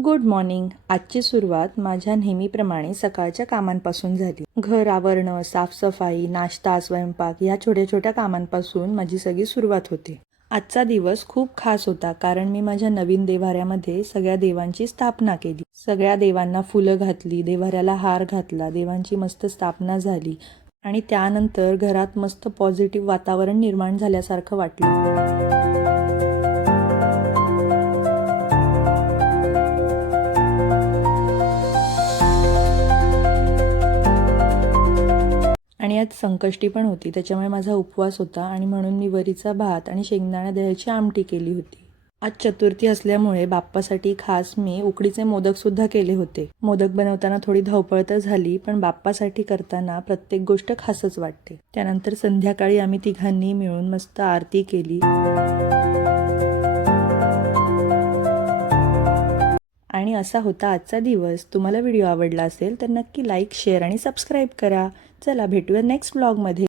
Good morning. आजची सुरुवात माझ्या नेहमीप्रमाणे सकाळच्या कामांपासून झाली. घर आवरणं, साफसफाई, नाश्ता, स्वयंपाक या छोट्या छोट्या कामांपासून माझी सगळी सुरुवात होते. आजचा दिवस खूप खास होता कारण मी माझ्या नवीन देव्हाऱ्यामध्ये सगळ्या देवांची स्थापना केली. सगळ्या देवांना फुलं घातली, देव्हाऱ्याला हार घातला, देवांची मस्त स्थापना झाली आणि त्यानंतर घरात मस्त पॉझिटिव्ह वातावरण निर्माण झाल्यासारखं वाटलं. आणि आज संकष्टी पण होती, त्याच्यामुळे माझा उपवास होता आणि म्हणून मी वरीचा भात आणि शेंगदाणा दह्याची आमटी केली होती. आज चतुर्थी असल्यामुळे बाप्पासाठी खास मी उकडीचे मोदकसुद्धा केले होते. मोदक बनवताना थोडी धावपळ तर झाली, पण बाप्पासाठी करताना प्रत्येक गोष्ट खासच वाटते. त्यानंतर संध्याकाळी आम्ही तिघांनी मिळून मस्त आरती केली आणि असा होता आजचा दिवस. तुम्हाला व्हिडिओ आवडला असेल तर नक्की लाईक, शेअर आणि सबस्क्राईब करा. चला भेटूया नेक्स्ट व्लॉगमध्ये.